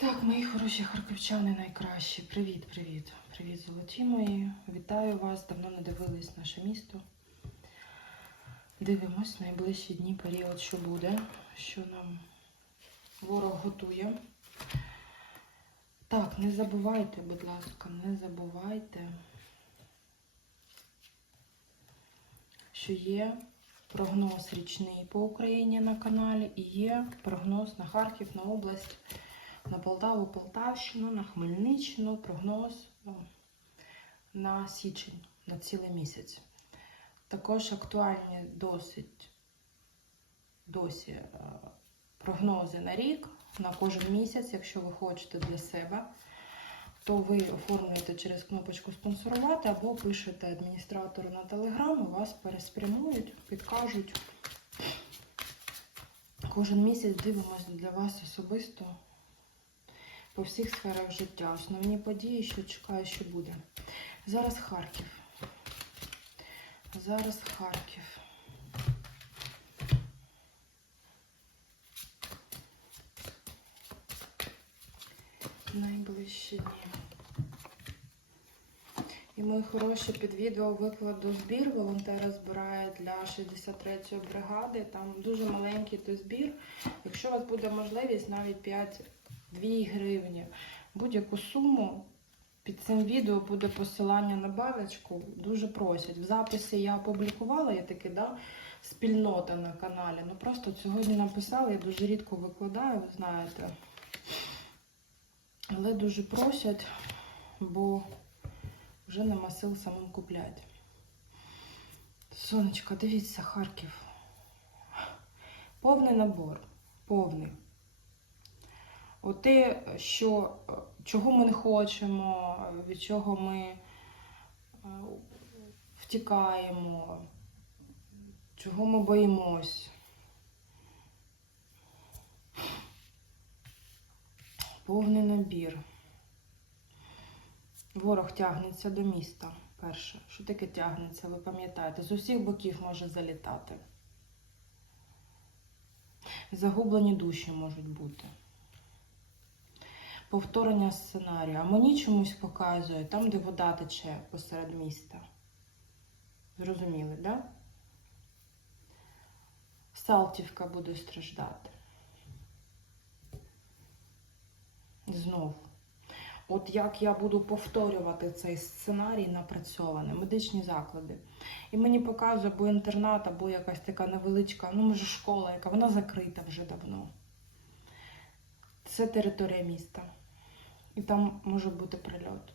Так, мої хороші харківчани найкращі. Привіт, привіт. Привіт, золоті мої. Вітаю вас. Давно не дивились наше місто. Дивимось найближчі дні період, що буде, що нам ворог готує. Так, не забувайте, будь ласка, не забувайте, що є прогноз річний по Україні на каналі і є прогноз на Харків, на область на Полтаву, Полтавщину, на Хмельниччину, прогноз на січень, на цілий місяць. Також актуальні досить досі е, прогнози на рік, на кожен місяць, якщо ви хочете для себе, то ви оформлюєте через кнопочку спонсорувати або пишете адміністратору на телеграм, вас переспрямують, підкажуть. Кожен місяць дивимося для вас особисто по всіх сферах життя. Основні події, що чекаю, що буде. Зараз Харків. Зараз Харків. Найближчі дні. І мої хороші під відео викладу збір. Волонтера збирає для 63-ї бригади. Там дуже маленький той збір. Якщо у вас буде можливість, навіть 5 2 гривні. Будь-яку суму під цим відео буде посилання на баночку. Дуже просять. В записі я опублікувала, є таке, да, спільнота на каналі. Ну просто сьогодні написала, я дуже рідко викладаю, ви знаєте. Але дуже просять, бо вже нема сил самим купляти. Сонечка, дивіться, Харків. Повний набор. Повний. Оте, що, чого ми не хочемо, від чого ми е, втікаємо, чого ми боїмось. Повний набір. Ворог тягнеться до міста. Перше. Що таке тягнеться? Ви пам'ятаєте, з усіх боків може залітати. Загублені душі можуть бути повторення сценарію. А мені чомусь показує там, де вода тече посеред міста. Зрозуміли, так? Да? Салтівка буде страждати. Знов. От як я буду повторювати цей сценарій напрацьований, медичні заклади. І мені показує або інтернат, або якась така невеличка, ну, може, школа, яка вона закрита вже давно. Це територія міста. І там може бути прильот.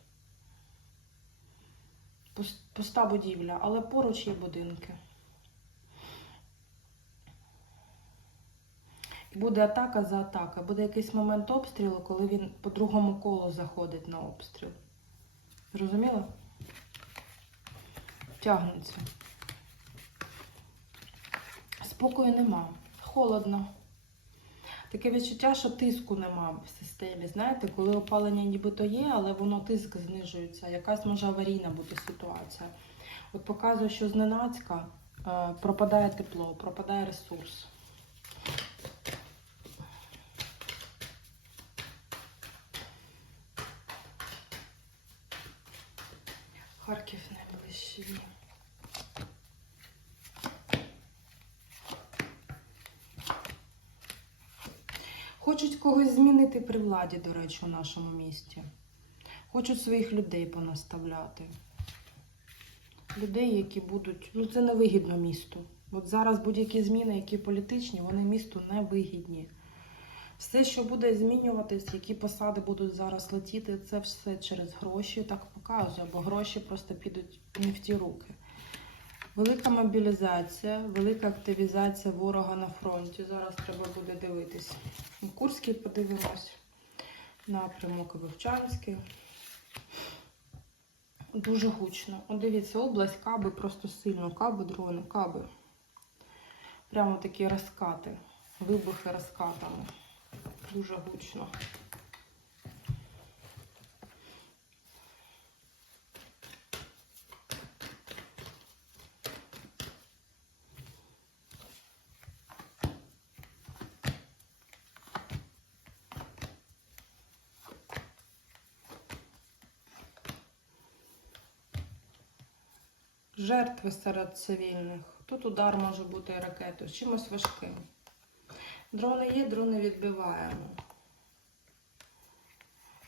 Пуста будівля, але поруч є будинки. І буде атака за атакою. Буде якийсь момент обстрілу, коли він по другому колу заходить на обстріл. Зрозуміло? Тягнеться. Спокою нема. Холодно. Таке відчуття, що тиску нема в системі. Знаєте, коли опалення нібито є, але воно тиск знижується. Якась може аварійна бути ситуація. От показує, що зненацька е, пропадає тепло, пропадає ресурс. Харків найближчі Хочуть когось змінити при владі, до речі, у нашому місті. Хочуть своїх людей понаставляти. Людей, які будуть. Ну, це невигідно місту. От зараз будь-які зміни, які політичні, вони місту не вигідні. Все, що буде змінюватись, які посади будуть зараз летіти, це все через гроші. Так показує, бо гроші просто підуть не в ті руки. Велика мобілізація, велика активізація ворога на фронті. Зараз треба буде дивитись. Курський подивимось. Напрямок Вивчанський. Дуже гучно. От дивіться, область каби просто сильно. Каби, дрони, каби. Прямо такі розкати. Вибухи розкатами. Дуже гучно. Жертви серед цивільних. Тут удар може бути ракетою, чимось важким. Дрони є, дрони відбиваємо.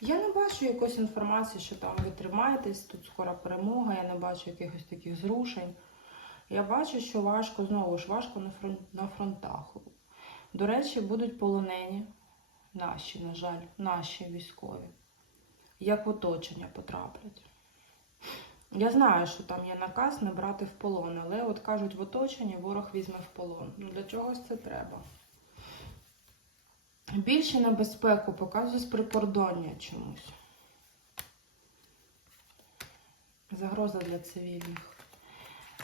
Я не бачу якоїсь інформації, що там ви тримаєтесь, тут скоро перемога, я не бачу якихось таких зрушень. Я бачу, що важко, знову ж важко на, фронт, на фронтах. До речі, будуть полонені наші, на жаль, наші військові. Як в оточення потраплять. Я знаю, що там є наказ не брати в полон, але от кажуть, в оточенні ворог візьме в полон. Ну для чогось це треба. Більше небезпеку показує з прикордоння чомусь. Загроза для цивільних.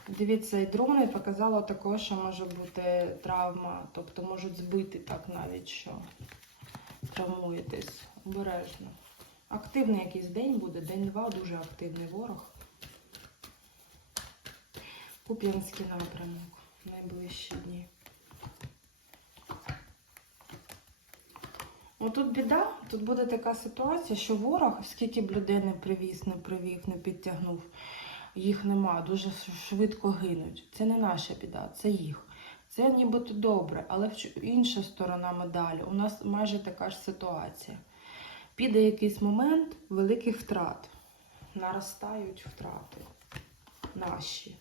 Дивіться, і дрони показало також, що може бути травма, тобто можуть збити так навіть, що травмуєтесь обережно. Активний якийсь день буде, день-два, дуже активний ворог. Куп'янський напрямок в найближчі дні. Отут біда, тут буде така ситуація, що ворог, скільки б людей не привіз, не привів, не підтягнув, їх нема, дуже швидко гинуть. Це не наша біда, це їх. Це нібито добре, але інша сторона медалі. У нас майже така ж ситуація. Піде якийсь момент великих втрат. Наростають втрати наші.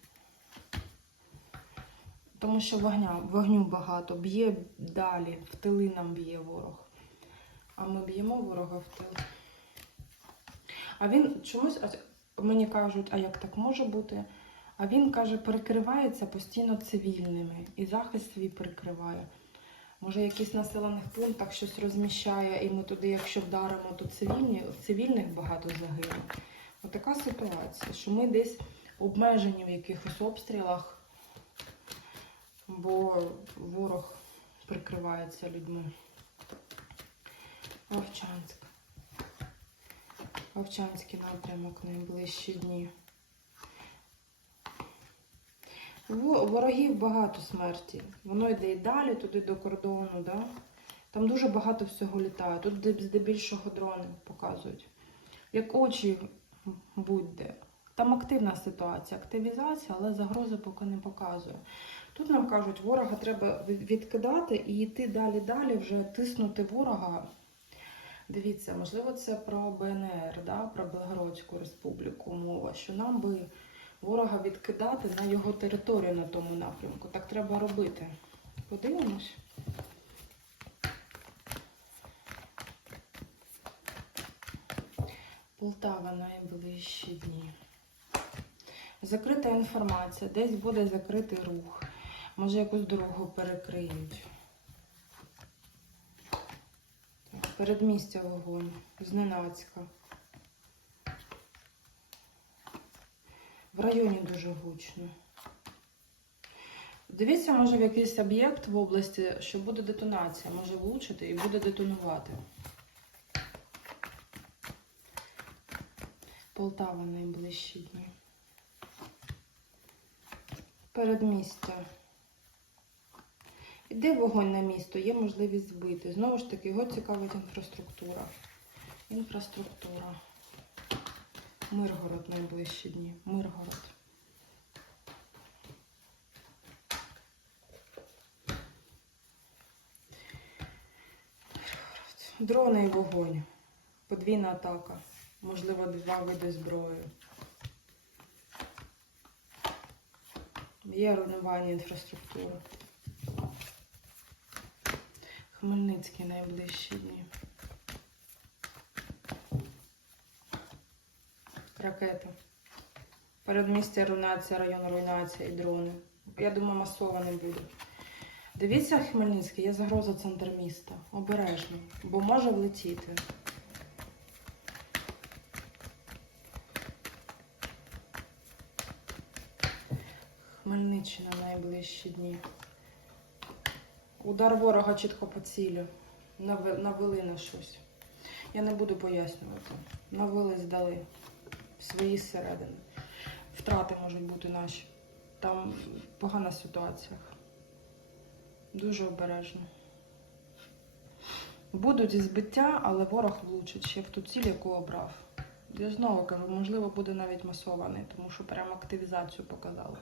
Тому що вогня, вогню багато, б'є далі, в тили нам б'є ворог. А ми б'ємо ворога в тил. А він чомусь, мені кажуть, а як так може бути? А він каже, перекривається постійно цивільними і захист свій перекриває. Може, в якихось населених пунктах щось розміщає, і ми туди, якщо вдаримо, то цивільні, цивільних багато загине. Отака ситуація, що ми десь обмежені в якихось обстрілах, бо ворог прикривається людьми. Вовчанськ. Вовчанський напрямок найближчі дні. Ворогів багато смерті. Воно йде і далі, туди до кордону. Да? Там дуже багато всього літає. Тут здебільшого дрони показують. Як очі будь-де. Там активна ситуація, активізація, але загрози поки не показує. Тут нам кажуть, ворога треба відкидати і йти далі-далі, вже тиснути ворога. Дивіться, можливо, це про БНР, да? про Белгородську республіку мова, що нам би ворога відкидати на його територію на тому напрямку. Так треба робити. Подивимось. Полтава найближчі дні. Закрита інформація, десь буде закритий рух. Може, якусь дорогу перекриють. Передмістя вогонь, зненацька. В районі дуже гучно. Дивіться, може, в якийсь об'єкт в області, що буде детонація, може влучити і буде детонувати. Полтава найближчі дні. Передмістя. Іде вогонь на місто, є можливість збити. Знову ж таки, його цікавить інфраструктура. Інфраструктура. Миргород найближчі дні. Миргород. Дрони і вогонь. Подвійна атака. Можливо, два види зброї. Є руйнування інфраструктури. Хмельницький найближчі дні. Ракета. Передмістя руйнація, район руйнація і дрони. Я думаю, масово не буде. Дивіться, Хмельницький, є загроза центр міста. Обережно, бо може влетіти. Хмельниччина найближчі дні. Удар ворога чітко по цілі. Навели на щось. Я не буду пояснювати. Навели, здали свої зсередини. Втрати можуть бути наші. Там погана ситуація. Дуже обережно. Будуть збиття, але ворог влучить ще в ту ціль, яку обрав. Я знову кажу, можливо, буде навіть масований, тому що прям активізацію показали.